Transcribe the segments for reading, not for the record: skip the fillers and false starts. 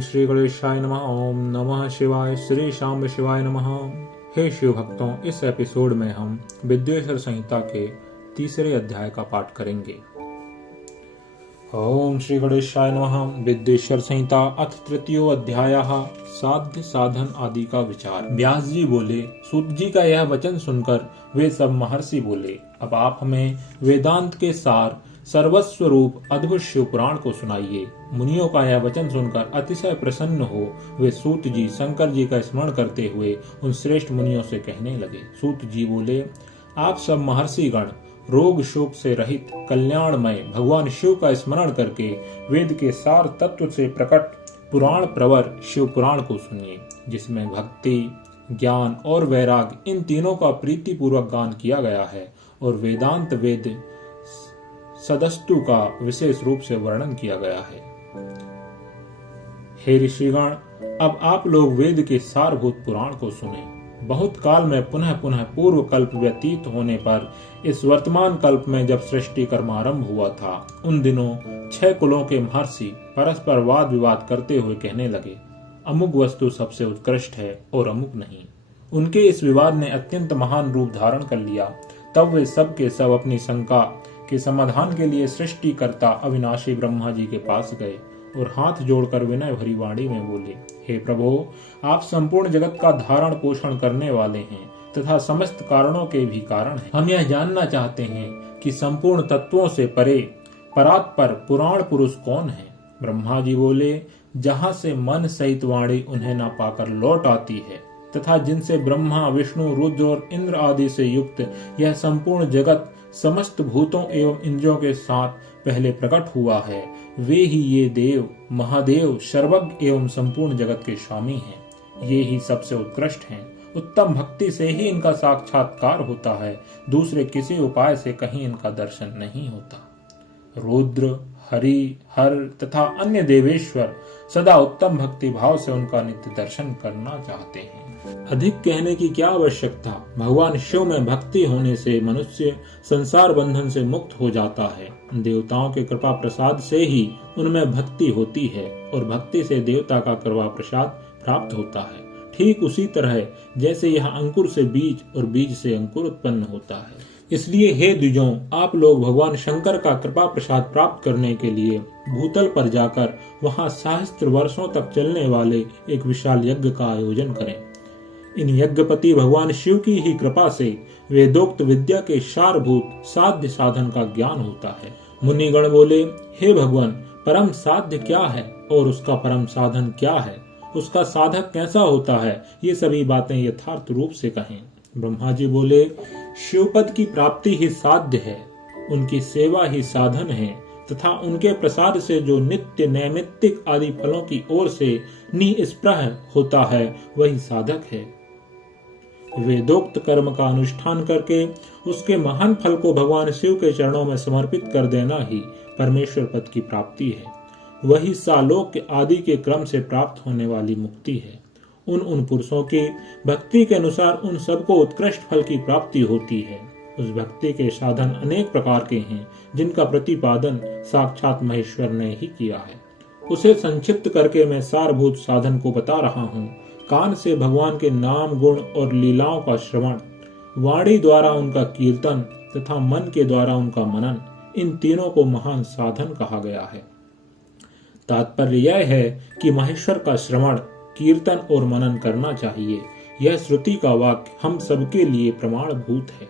श्री गणेशाय नमः। ओम नमः शिवाय। श्री शाम शिवाय नमः। हे शिव भक्तों, इस एपिसोड में हम विद्वेश्वर संहिता के तीसरे अध्याय का पाठ करेंगे। ओम श्री गणेशाय नमः। विद्वेश्वर संहिता अथ तृतीयो अध्यायः साध्य साधन आदि का विचार। व्यास जी बोले, सूत जी का यह वचन सुनकर वे सब महर्षि बोले, अब आप हमें वेदांत के सार सर्वस्व रूप अद्भुत शिव पुराण को सुनाइए। मुनियों का यह वचन सुनकर अतिशय प्रसन्न हो वे सूत जी शंकर जी का स्मरण करते हुए उन श्रेष्ठ मुनियों से कहने लगे। सूत जी बोले, आप सब महर्षि गण रोग शोक से रहित कल्याणमय भगवान शिव का स्मरण करके वेद के सार तत्व से प्रकट पुराण प्रवर शिव पुराण को सुनिए, जिसमें भक्ति, ज्ञान और वैराग्य इन तीनों का प्रीति पूर्वक गान किया गया है और वेदांत वेद सदस्तु का विशेष रूप से वर्णन किया गया है। हे ऋषिगण, अब आप लोग वेद के सारभूत पुराण को सुने। बहुत काल में पुनः पुनः पूर्व कल्प व्यतीत होने पर इस वर्तमान कल्प में जब सृष्टि कर्म आरंभ हुआ था, उन दिनों 6 कुलों के महर्षि परस्पर वाद विवाद करते हुए कहने लगे, अमुक वस्तु सबसे उत्कृष्ट है और अमुक नहीं। उनके इस विवाद ने अत्यंत महान रूप धारण कर लिया। तब वे सब के सब अपनी शंका के समाधान के लिए सृष्टिकर्ता अविनाशी ब्रह्मा जी के पास गए और हाथ जोड़कर विनय भरी वाणी में बोले, हे प्रभु, आप संपूर्ण जगत का धारण पोषण करने वाले हैं तथा समस्त कारणों के भी कारण हैं। हम यह जानना चाहते हैं कि संपूर्ण तत्वों से परे परात्पर पुराण पुरुष कौन है। ब्रह्मा जी बोले, जहाँ से मन सहित वाणी उन्हें न पाकर लौट आती है तथा जिनसे ब्रह्मा विष्णु रुद्र और इंद्र आदि से युक्त यह संपूर्ण जगत समस्त भूतों एवं इंद्रियों के साथ पहले प्रकट हुआ है, वे ही ये देव महादेव सर्वज्ञ एवं संपूर्ण जगत के स्वामी हैं। ये ही सबसे उत्कृष्ट हैं। उत्तम भक्ति से ही इनका साक्षात्कार होता है, दूसरे किसी उपाय से कहीं इनका दर्शन नहीं होता। रुद्र, हरि, हर तथा अन्य देवेश्वर सदा उत्तम भक्ति भाव से उनका नित्य दर्शन करना चाहते हैं। अधिक कहने की क्या आवश्यकता। भगवान शिव में भक्ति होने से मनुष्य संसार बंधन से मुक्त हो जाता है। देवताओं के कृपा प्रसाद से ही उनमें भक्ति होती है और भक्ति से देवता का कृपा प्रसाद प्राप्त होता है। ठीक उसी तरह जैसे यह अंकुर से बीज और बीज से अंकुर उत्पन्न होता है। इसलिए हे द्विजों, आप लोग भगवान शंकर का कृपा प्रसाद प्राप्त करने के लिए भूतल पर जाकर वहां सहस्त्र वर्षों तक चलने वाले एक विशाल यज्ञ का आयोजन करें। इन यज्ञपति भगवान शिव की ही कृपा से वेदोक्त विद्या के सारभूत साध्य साधन का ज्ञान होता है। मुनिगण बोले, हे भगवान, परम साध्य क्या है और उसका परम साधन क्या है, उसका साधक कैसा होता है, ये सभी बातें यथार्थ रूप से कहें। ब्रह्मा जी बोले, शिवपद की प्राप्ति ही साध्य है, उनकी सेवा ही साधन है तथा उनके प्रसाद से जो नित्य नैमित्तिक आदि फलों की ओर से निस्पृह होता है वही साधक है। वेदोक्त कर्म का अनुष्ठान करके उसके महान फल को भगवान शिव के चरणों में समर्पित कर देना ही परमेश्वर पद की प्राप्ति है। वही सालोक आदि के क्रम से प्राप्त होने वाली मुक्ति है। उन पुरुषों की भक्ति के अनुसार उन सबको उत्कृष्ट फल की प्राप्ति होती है। उस भक्ति के साधन अनेक प्रकार के हैं, जिनका प्रतिपादन साक्षात महेश्वर ने ही किया है। उसे संक्षिप्त करके मैं सारभूत साधन को बता रहा हूँ। कान से भगवान के नाम गुण और लीलाओं का श्रवण, वाणी द्वारा उनका कीर्तन तथा मन के द्वारा उनका मनन, इन तीनों को महान साधन कहा गया है। तात्पर्य यह है कि महेश्वर का श्रवण, कीर्तन और मनन करना चाहिए। यह श्रुति का वाक्य हम सबके लिए प्रमाणभूत है।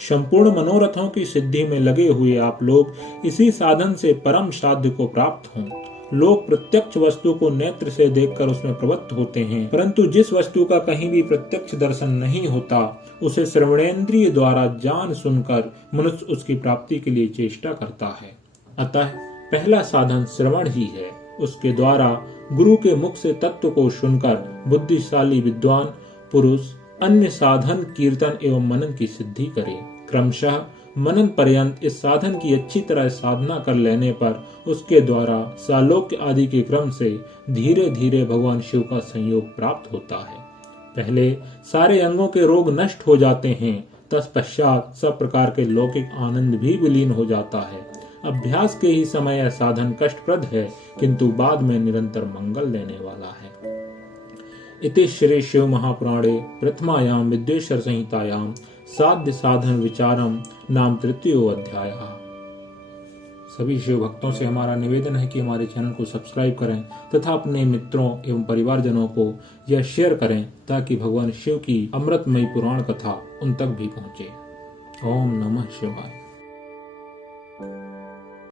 संपूर्ण मनोरथों की सिद्धि में लगे हुए आप लोग इसी साधन से परम साध्य को प्राप्त हों। लोग प्रत्यक्ष वस्तु को नेत्र से देखकर उसमें प्रवृत्त होते हैं, परंतु जिस वस्तु का कहीं भी प्रत्यक्ष दर्शन नहीं होता, उसे श्रवणेन्द्रिय द्वारा जान सुनकर मनुष्य उसकी प्राप्ति के लिए चेष्टा करता है। अतः पहला साधन श्रवण ही है। उसके द्वारा गुरु के मुख से तत्व को सुनकर बुद्धिशाली विद्वान पुरुष अन्य साधन कीर्तन एवं मनन की सिद्धि करे। क्रमशः मनन पर्यंत इस साधन की अच्छी तरह साधना कर लेने पर उसके द्वारा सालोक्य आदि के क्रम से धीरे धीरे भगवान शिव का संयोग प्राप्त होता है। पहले सारे अंगों के रोग नष्ट हो जाते हैं, तत्पश्चात सब प्रकार के लौकिक आनंद भी विलीन हो जाता है। अभ्यास के ही समय यह साधन कष्टप्रद है, किंतु बाद में निरंतर मंगल देने वाला है। इति श्री शिव महापुराणे प्रथमायाम विद्वेश्वर संहितायाम साध्य साधन विचारम नाम तृतीयो अध्याय। सभी शिव भक्तों से हमारा निवेदन है कि हमारे चैनल को सब्सक्राइब करें तथा अपने मित्रों एवं परिवारजनों को यह शेयर करें ताकि भगवान शिव की अमृतमयी पुराण कथा उन तक भी पहुंचे। ओम नमः शिवाय।